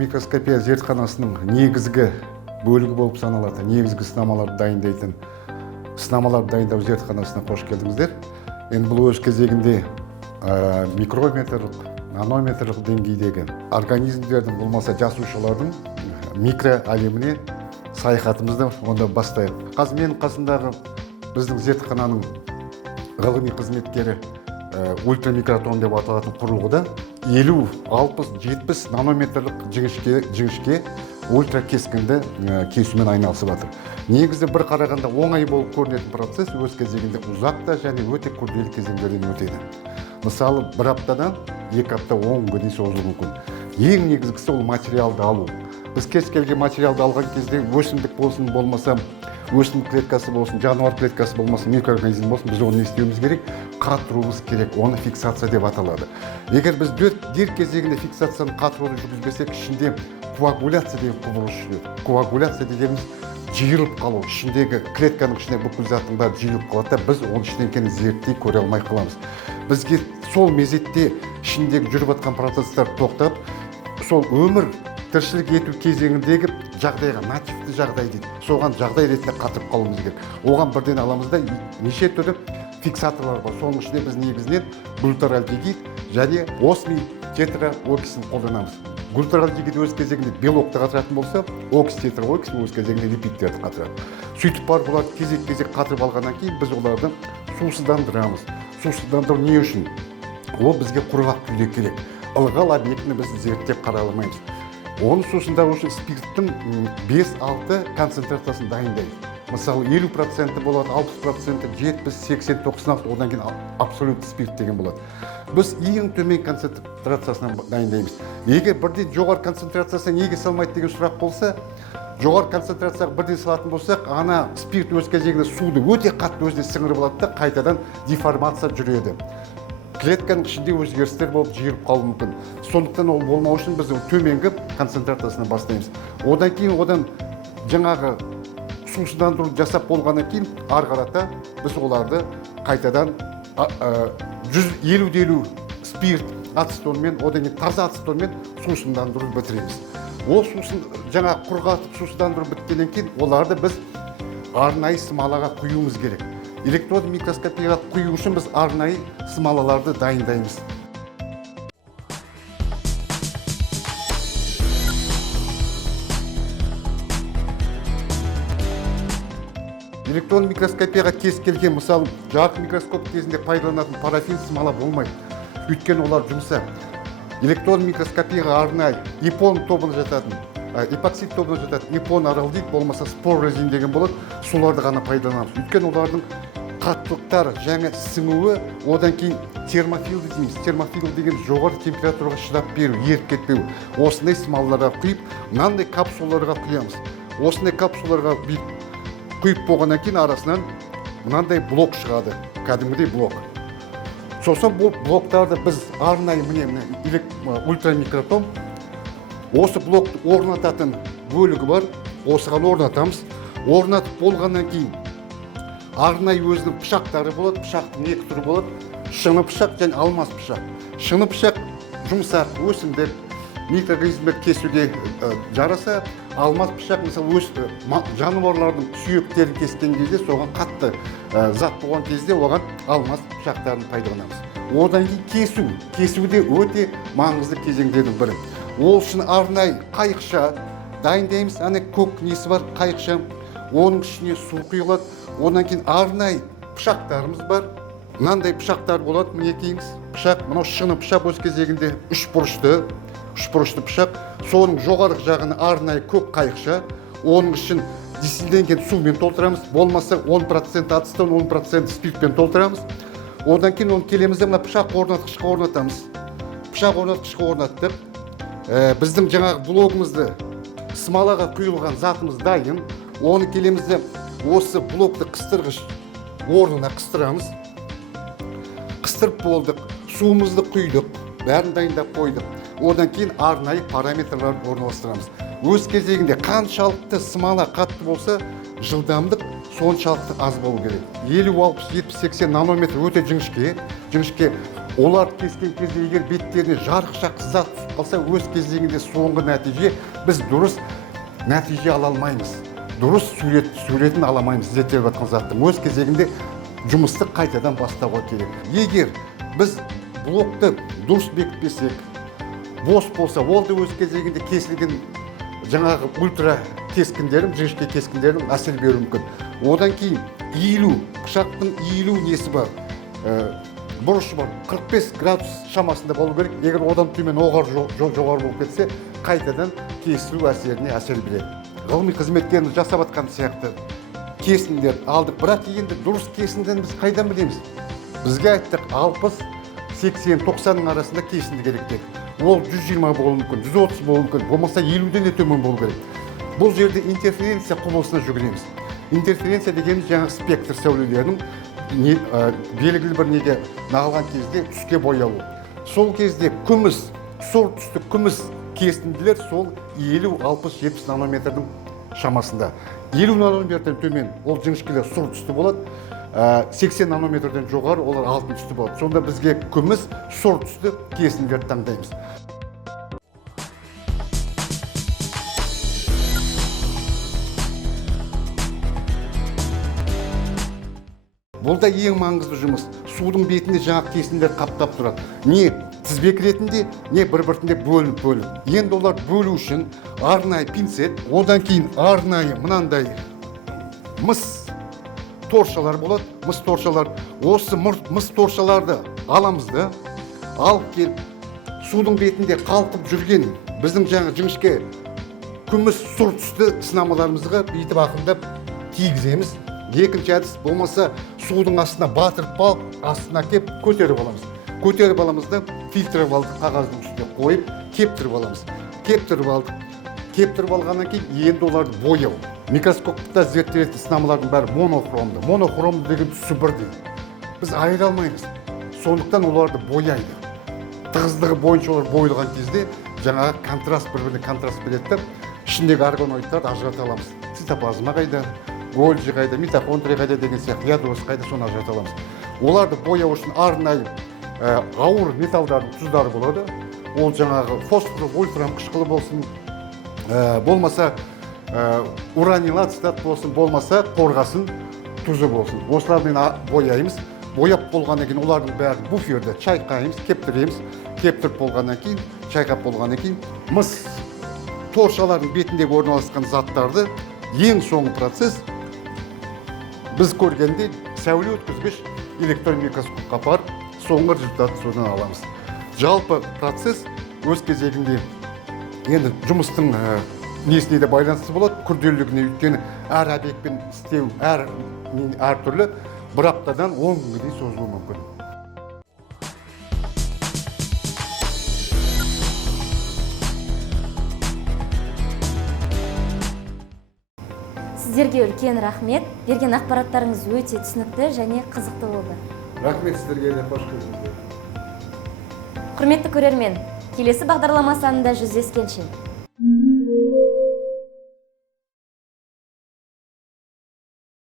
микроскопия зертханасының негізгі бөлігі болып саналатын, негізгі сынамаларды дайындайтын сынамаларды дайындау зертханасына қош келдіңіздер. Енді бұл өз кезегінде микрометрлік, нанометрлік деңгейдегі организмдердің, болмаса жасушалардың микро әлеміне саяхатымызды онда бастайық. Қазір менің қасымдағы біздің зертхананың ғылыми қызметкері ультрамикротон деп аталатын құрылғыда 50, 60, 70 нанометрлік жіңішке ультра кескінді кесумен айналысып жатыр. Негізі бір қарағанда оңай болып көрінетін процесс өз кезегінде ұзақта және өте күрделі кезеңдерден өтеді. Мысалы, бір аптадан 2 апта 10 күнге дейін созылуы мүмкін. Ең негізгісі ол материалды алу. Біз кез келген материалды алған кезде өсімдік болсын, болмаса өсімдік клеткасы болсын, жануар клеткасы болмаса, микроорганизм болсын, біз оны не істеуіміз керек? Қатыруымыз керек. Оны фиксация деп аталады. Егер біз дер кезегінде фиксацияны қатыруды жүргізбесек, ішінде коагуляция деген құбылыс жүреді. Коагуляция дегеніміз жиырылып қалу. Ішіндегі клетканың ішіне бүкіл заттың бәрі жиырылып қалады да, біз оның ішінен екенін зерттей көре алмай қаламыз. Бізге сол мезетте ішіндегі жүріп жатқан процестер тоқтап, сол өмір тіршілік ету кезеңіндегі жағдайға, нативті жағдай дейді. Соған жағдай ретінде қатырып қалуымыз керек. Оған бірден аламыз да неше түрлі фиксаторлар бар. Соның ішінде біз негізінен глутаральдегид және осмий тетраоксин қолданамыз. Глутаральдегид өз кезегінде белокты қатыратын болса, окситетраоксин өз кезегінде липидтерді қатырады. Сөйтіп барып оларды кезек-кезек қатырып алғаннан кейін біз оларды сусыздандырамыз. Сусыздандыру не үшін? Ол бізге құрғақ күйде керек. Ылғал объектіні біз зерттеп қарай алмаймыз. Оны сусындау үшін спирттің 5-6 концентрациясын дайындайды. Мысалы 50% болады, 60%, 70, 80, 96, одан кейін абсолютті спирт деген болады. Біз ең төмен концентрациясынан дайындаймыз. Егер бірден жоғары концентрациясы неге салмайды деген сұрақ болса, жоғары концентрацияға бірден салатын болсақ, ана спирт өз кезегінде суды өте қатты өзіне сіңіріп алады да, қайтадан деформация жүреді. Клетканың ішінде өзгерістер болып жиырып қалуы мүмкін. Сондықтан ол болмау үшін біз төменгі концентрациясына бастаймыз. Одан кейін жаңағы сусыздандыру жасап болғаннан кейін ары қарата біз оларды қайтадан 150 спирт ацетонмен, одан кейін таза ацетонмен сусындандыру бітіреміз. Ол жаңағы құрғатып сусындандыру біткеннен кейін оларды біз арнайы смалаға құюымыз керек. Электрон микроскопияға құю үшін біз арнайы смалаларды дайындаймыз. Электрон микроскопияға кез келген, мысалы, жарық микроскоп кезінде пайдаланатын парафин смала болмайды. Өйткені олар жұмсақ. Электрон микроскопияға арнайы ипон тобына жататын, эпоксид тобына жататын ипон аралдит, болмаса спор резин деген болады, соларды ғана пайдаланамыз. Өйткені олардың қаттылықтары жаңа сіңуі, одан кейін термофил дейміз. Термофил деген жоғары температураға шыдап беру, еріп кетпеу. Осындай смалаларға құйып, мынандай капсулаларға құямыз. Осындай капсулаларға құйып болғаннан кейін арасынан мынандай блок шығады, кәдімгідей блок. Сосын бұл блоктарды біз арнайы ультрамикротом, осы блокты орнататын бөлігі бар, осыған орнатамыз. Орнатып болғаннан кейін арнайы өзінің пышақтары болады, пышақтың екі түрі болады, шыны пышақ және алмас пышақ. Шыны пышақ жұмсақ, өсімдік, микроорганизмдер кесуге жараса, алмас пышақ мысалы жануарлардың сүйектерін кескен кезде соған қатты зат болған кезде оған алмас пышақтарын пайдаланамыз. Одан кейін кесуде өте маңызды кезеңдердің бірі. Ол үшін арнайы қайықша дайындаймыз. Ана көк несі бар, қайықша. Оның ішіне су құйылады. Одан кейін арнайы пышақтарымыз бар. Мынандай пышақтар болады, мінекейіңіз. Пышақ, мынау шыны пышақ өз кезегінде үш бұрышты пышақ. Соның жоғарғы жағына арнайы көк қайықша. Оның үшін дистилленген сумен толтырамыз. Болмаса 10% ацетон, 10% спиртпен толтырамыз. Одан кейін оны келемізде мына пышақ орнатқышқа орнатамыз. Пышақ орнатқышқа орнаттық. Біздің жаңағы блогымызды смалаға құйылған затымыз дайын. Оны келемізде осы блокты қыстырғыш орнына қыстырамыз. Қыстырып болдық, суымызды құйдық, бәрін дайындап қойдық. Одан кейін арнайы параметрларды орналастырамыз. Өз кезегінде қаншалықты смала қатты болса, жылдамдық соншалықты аз болу керек. 50, 60, 70, 80 нанометр өте жіңішке оларды кескен кезде егер беттеріне жарықшақ зат түсіп қалса, өз кезегінде соңғы нәтиже біз дұрыс нәтиже ала алмаймыз. Дұрыс суретін ала алмаймыз. Зерттеліп жатқан заттың өз кезегінде жұмысты қайтадан бастауға керек. Егер біз блокты дұрыс бекітпесек, бос болса, ол да өз кезегінде кесілген жаңағы ультра кескіндерім, жіңішке кескіндерім әсер беруі мүмкін. Одан кейін иілу, пышақтың иілу несі бар, бұрышы бар, 45 градус шамасында болу керек. Егер одан төмен жоғары болып кетсе, қайтадан кесілу әсеріне әсер береді. Ғылыми қызметкеріміз жасап жатқан сияқты кесіндер алдық, бірақ енді дұрыс кесіндерін біз қайдан білеміз? Бізге айттық 60, 80, 90-ның арасында кесінді керек деді. Ол 120 болуы мүмкін, 130 болуы мүмкін, болмаса 50-ден де төмен болу керек. Бұл жерде интерференция құбылысына жүгінеміз. Интерференция дегеніміз жаңағы спектр сәулелерінің белгілі бір неге нағылған кезде түске бояуы. Сол кезде күміс, сұр түсті күміс кесінділер сол 50, 60, 70 нанометрдің шамасында. 50 нанометрден төмен ол жіңішкелер сұр түсті болады, 80 нанометрден жоғары олар алтын түсті болады. Сонда бізге күміс, сұр түсті кесінділерді таңдаймыз. Бұл да ең маңызды жұмыс. Судың бетінде жаңағы кесінділер қаптап тұрады. Не тізбек ретінде, не бір-біртіндеп бөлініп. Енді олар бөлу үшін арнайы пинцет, одан кейін арнайы мынандай мыс торшалар болады. Мыс торшалар. Осы мыс торшаларды аламыз да, алып келіп, судың бетінде қалқып жүрген біздің жаңа жіңішке күміс сұр түсті сынамаларымызға бүйтіп ақырындап кигіземіз. Екінші әдіс болмаса судың астына батырып алып, астына кеп көтеріп аламыз. Көтеріп аламыз да фильтріп алдық қағаздың үстіне қойып, кептіріп аламыз. Кептіріп алдық. Кептіріп алғаннан кейін енді оларды бояу. Микроскопта зерттелетін сынамалардың бәрі монохромды. Монохромды деген түсі бірдей. Біз айыра алмаймыз. Сондықтан оларды бояйды. Тығыздығы бойынша олар бойылған кезде жаңағы контраст бір-біріне контраст береді. Ішіндегі органоидтарды ажырата аламыз. Цитоплазма қайда, Гольджи қайда, митохондрия қайда деген сияқты, ядросы қайда, соны ажырата аламыз. Оларды бояу үшін арнайы ауыр металдардың тұздары болады. Ол жаңағы фосфор, вольфрам қышқылы болсын, болмаса уранил ацетат болсын, болмаса қорғасын тұзы болсын. Осылармен бояймыз. Бояп болғаннан кейін олардың бәрін буферде чайқаймыз, кептіреміз. Кептіріп болғаннан кейін, чайқап болғаннан кейін мыс торшалардың бетіндегі орналасқан заттарды ең соңғы процесс біз көргенде сәуле өткізгіш электрон микроскопқа апарып, соңғы результатты содан аламыз. Жалпы процесс өз кезегінде енді жұмыстың несіне де байланысты болады, күрделілігіне, өйткені әр объектпен істеу әр түрлі, бір аптадан 10 күнге дейін созылуы мүмкін. Сіздерге үлкен рахмет. Берген ақпараттарыңыз өте түсінікті және қызықты болды. Рахмет сіздерге де, қош келдіңіздер. Құрметті көрермен, келесі бағдарлама санында жүздескенше